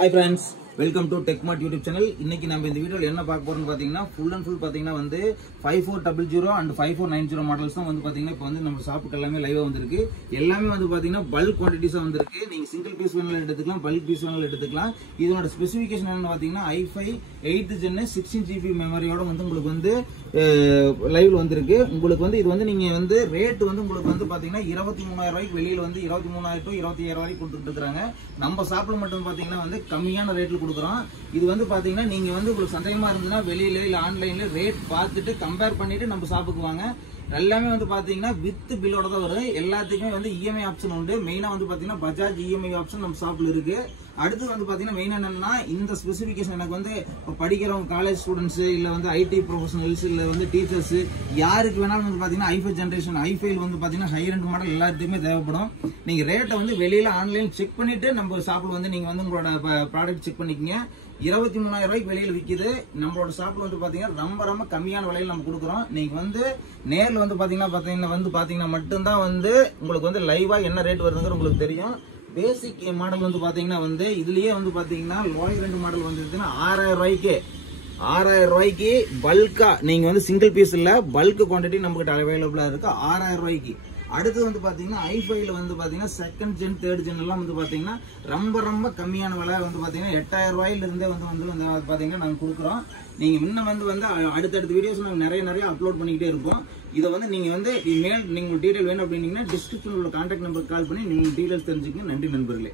Hi friends, welcome to TechMart YouTube channel. இன்னைக்கு நம்ம இந்த வீடியோல என்ன பார்க்க போறோம்னு பாத்தீங்கன்னா full and full பாத்தீங்கன்னா வந்து 5400 and 5490 மாடல்ஸ் தான் வந்து பாத்தீங்கன்னா இப்போ வந்து நம்ம ஷாப்புக்கு எல்லாமே லைவா வந்திருக்கு. எல்லாமே வந்து பாத்தீங்கன்னா பல்க் குவாண்டிட்டிஸா வந்திருக்கு. நீங்க சிங்கிள் பீஸ் வேணாலும் எடுத்துக்கலாம், பல்க் பீஸ் வேணாலும் எடுத்துக்கலாம். இதோட ஸ்பெசிஃபிகேஷன் என்னன்னு பாத்தீங்கன்னா i5 8th gen 16GB மெமரியோட வந்து உங்களுக்கு வந்து லைவ்ல வந்திருக்கு. உங்களுக்கு வந்து இது வந்து நீங்க வந்து ரேட் வந்து உங்களுக்கு வந்து பாத்தீங்கன்னா 23000 ரூபாய்க்கு வெளியில வந்து 23000 to 25000 வரைக்கும் கொடுத்துட்டு இருக்காங்க. நம்ம ஷாப்ல மட்டும் பாத்தீங்கன்னா வந்து கம்மியான ரேட்ல கொடுக்குறோம். இது வந்து பாத்தீங்கன்னா நீங்க வந்து உங்களுக்கு சந்தேகமா இருந்ததுன்னா வெளியில இல்ல ஆன்லைன்ல ரேட் பார்த்துட்டு கம்பேர் பண்ணிட்டு நம்ம ஷாப்புக்கு வாங்க. எல்லாமே வந்து பாத்தீங்கன்னா வித் பில்லோட தான் வரும். எல்லாத்துக்குமே வந்து இஎம்ஐ ஆப்ஷன் உண்டு. மெயினா வந்து பாத்தீங்கன்னா பஜாஜ் இஎம்ஐ ஆப்ஷன் நம்ம ஷாப்ல இருக்கு. அடுத்து வந்து பாத்தீங்கன்னா மெயின் என்னன்னா இந்த ஸ்பெசிபிகேஷன் எனக்கு வந்து படிக்கிறவங்க காலேஜ் ஸ்டூடெண்ட்ஸ் இல்ல வந்து ஐடி ப்ரொஃபஷனல்ஸ் இல்ல வந்து டீச்சர்ஸ் யாருக்கு வேணாலும் வந்து பாத்தீங்கன்னா i5 ஜெனரேஷன் i5 வந்து பாத்தீங்கன்னா ஹை ரெண்ட் மாடல் எல்லாத்துக்குமே தேவைப்படும். நீங்க ரேட்டை வந்து வெளியில ஆன்லைன் செக் பண்ணிட்டு நம்ம ஷாப்ல வந்து நீங்க வந்து உங்களோட ப்ராடக்ட் செக் பண்ணிக்கங்க. 23000 ரூபாய்க்கு வெளியில விக்குது. நம்மளோட ஷாப்ல வந்து பாத்தீங்கன்னா ரொம்ப கம்மியான விலையில நம்ம கொடுக்குறோம். நீங்க வந்து நேர்ல வந்து பாத்தீங்கன்னா மட்டும்தான் வந்து உங்களுக்கு வந்து லைவா என்ன ரேட் வருதுங்கிற உங்களுக்கு தெரியும். பேசிக் மாடல் வந்து பாத்தீங்கன்னா வந்து இதுலயே வந்து பாத்தீங்கன்னா லோயர் ரெண்டு மாடல் வந்துருச்சுன்னா 6000 ரூபாய்க்கு பல்கா நீங்க வந்து சிங்கிள் பீஸ் இல்ல பல்க் குவான்டிட்டி நமக்கு அவைலபிளா இருக்கு 6000 ரூபாய்க்கு. அடுத்து வந்து பாத்தீங்கன்னா i5ல வந்து பாத்தீங்கன்னா செகண்ட் ஜென் தேர்ட் ஜென் எல்லாம் வந்து பாத்தீங்கன்னா ரொம்ப கம்மியான விலை வந்து பாத்தீங்கன்னா 8000 ரூபாயில இருந்தே வந்து பாத்தீங்கன்னா நாங்க கொடுக்குறோம். நீங்க முன்ன வந்து அடுத்தடுத்த வீடியோஸ் நாங்க நிறைய அப்லோட் பண்ணிக்கிட்டே இருப்போம். இதை வந்து நீங்க வந்து மேல் நீங்க டீடைல் வேணும் அப்படின்னீங்கன்னா டிஸ்கிரிப்ஷன்ல உள்ள கான்டாக்ட் நம்பருக்கு கால் பண்ணி நீங்க டீடைல்ஸ் தெரிஞ்சுக்கங்க. நன்றி நண்பர்களே.